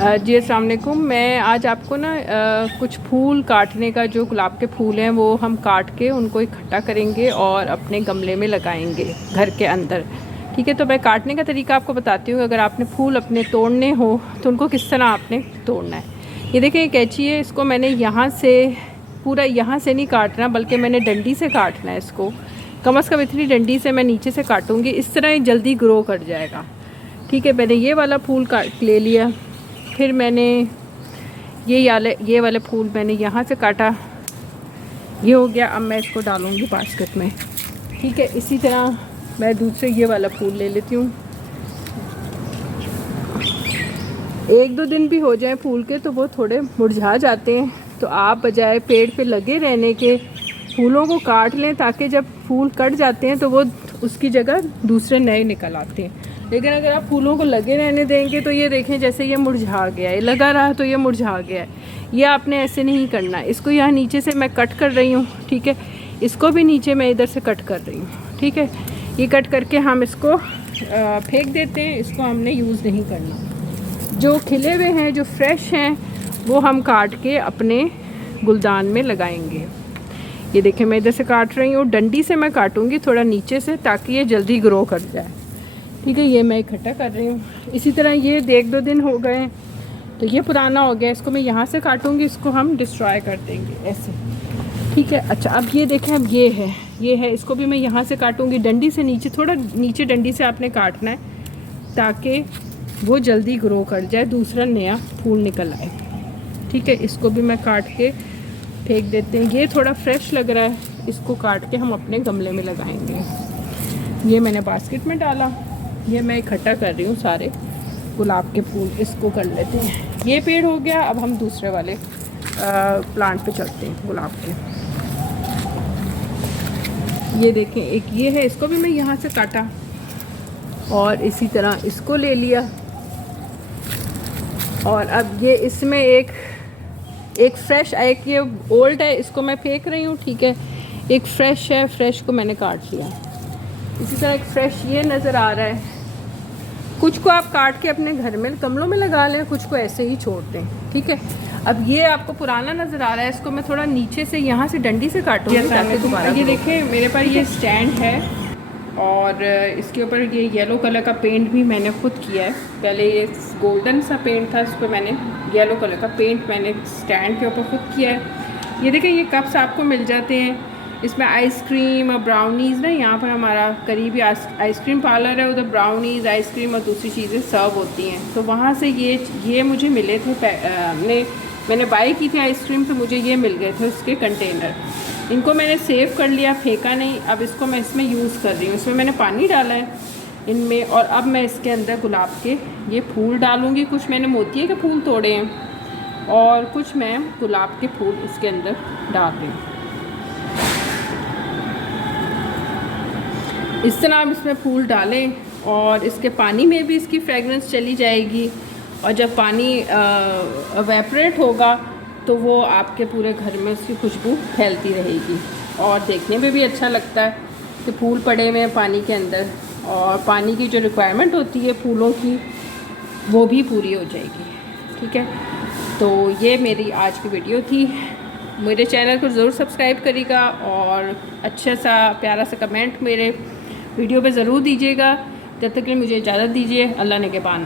जी अस्सलाम वालेकुम। मैं आज आपको ना कुछ फूल काटने का, जो गुलाब के फूल हैं वो हम काट के उनको इकट्ठा करेंगे और अपने गमले में लगाएंगे घर के अंदर। ठीक है, तो मैं काटने का तरीका आपको बताती हूँ। अगर आपने फूल अपने तोड़ने हो तो उनको किस तरह आपने तोड़ना है। ये देखें, एक कैंची है, इसको मैंने यहाँ से पूरा यहाँ से नहीं काटना, बल्कि मैंने डंडी से काटना है इसको। कम से कम इतनी डंडी से मैं नीचे से काटूँगी, इस तरह ये जल्दी ग्रो कर जाएगा। ठीक है, मैंने ये वाला फूल काट ले लिया। फिर मैंने ये वाले फूल मैंने यहाँ से काटा, ये हो गया। अब मैं इसको डालूँगी बास्केट में। ठीक है, इसी तरह मैं दूसरे ये वाला फूल ले लेती हूँ। 1-2 दिन भी हो जाए फूल के तो वो थोड़े मुरझा जाते हैं, तो आप बजाय पेड़ पे लगे रहने के फूलों को काट लें, ताकि जब फूल कट जाते हैं तो वो उसकी जगह दूसरे नए निकल आते हैं। लेकिन अगर आप फूलों को लगे रहने देंगे तो ये देखें, जैसे ये मुरझा गया है, लगा रहा तो ये मुरझा गया है। ये आपने ऐसे नहीं करना है। इसको यहाँ नीचे से मैं कट कर रही हूँ। ठीक है, इसको भी नीचे मैं इधर से कट कर रही हूँ। ठीक है, ये कट करके हम इसको फेंक देते हैं, इसको हमने यूज़ नहीं करना। जो खिले हुए हैं, जो फ्रेश हैं, वो हम काट के अपने गुलदान में लगाएंगे। ये देखें, मैं इधर से काट रही हूँ, डंडी से मैं काटूँगी थोड़ा नीचे से, ताकि ये जल्दी ग्रो कर जाए। ठीक है, ये मैं इकट्ठा कर रही हूँ। इसी तरह ये 1-2 दिन हो गए तो ये पुराना हो गया, इसको मैं यहाँ से काटूँगी, इसको हम डिस्ट्रॉय कर देंगे ऐसे। ठीक है, अच्छा अब ये देखें, अब ये है, इसको भी मैं यहाँ से काटूँगी, डंडी से नीचे, थोड़ा नीचे डंडी से आपने काटना है, ताकि वो जल्दी ग्रो कर जाए, दूसरा नया फूल निकल आए। ठीक है, इसको भी मैं काट के फेंक देते हैं। ये थोड़ा फ्रेश लग रहा है, इसको काट के हम अपने गमले में लगाएंगे। ये मैंने बास्केट में डाला, ये मैं इकट्ठा कर रही हूँ सारे गुलाब के फूल। इसको कर लेते हैं, ये पेड़ हो गया। अब हम दूसरे वाले प्लांट पे चलते हैं गुलाब के। ये देखें, एक ये है, इसको भी मैं यहाँ से काटा और इसी तरह इसको ले लिया। और अब ये इसमें एक फ्रेश, एक ये ओल्ड है, इसको मैं फेंक रही हूँ। ठीक है, एक फ्रेश है, फ्रेश को मैंने काट लिया। इसी तरह एक फ्रेश ये नज़र आ रहा है। कुछ को आप काट के अपने घर में गमलों में लगा लें, कुछ को ऐसे ही छोड़ दें। ठीक है, अब ये आपको पुराना नज़र आ रहा है, इसको मैं थोड़ा नीचे से यहाँ से डंडी से काटूँगी ताकि दोबारा। ये देखें, मेरे पास ये स्टैंड है और इसके ऊपर ये येलो कलर का पेंट भी मैंने खुद किया है। पहले ये गोल्डन सा पेंट था, उस पर मैंने येलो कलर का पेंट मैंने स्टैंड के ऊपर खुद किया है। ये देखें, ये कप्स आपको मिल जाते हैं। इसमें आइसक्रीम और ब्राउनीज़ ना, यहाँ पर हमारा करीबी आइसक्रीम पार्लर है, उधर ब्राउनीज़, आइसक्रीम और दूसरी चीज़ें सर्व होती हैं। तो वहाँ से ये मुझे मिले थे। मैंने बाई की थी आइसक्रीम, तो मुझे ये मिल गए थे उसके कंटेनर। इनको मैंने सेव कर लिया, फेंका नहीं। अब इसको मैं इसमें यूज़ कर रही हूँ। इसमें मैंने पानी डाला है इनमें, और अब मैं इसके अंदर गुलाब के ये फूल डालूँगी। कुछ मैंने मोतिये के फूल तोड़े हैं और कुछ मैं गुलाब के फूल इसके अंदर डाल रही हूँ। इस तरह आप इसमें फूल डालें और इसके पानी में भी इसकी फ्रेगरेंस चली जाएगी, और जब पानी एवेपोरेट होगा तो वो आपके पूरे घर में उसकी खुशबू फैलती रहेगी। और देखने में भी अच्छा लगता है कि फूल पड़े हुए हैं पानी के अंदर, और पानी की जो रिक्वायरमेंट होती है फूलों की, वो भी पूरी हो जाएगी। ठीक है, तो ये मेरी आज की वीडियो थी। मेरे चैनल को ज़रूर सब्सक्राइब करिएगा और अच्छा सा प्यारा सा कमेंट मेरे वीडियो पे ज़रूर दीजिएगा। जब तक के लिए मुझे इजाज़त दीजिए। अल्लाह निगहबान।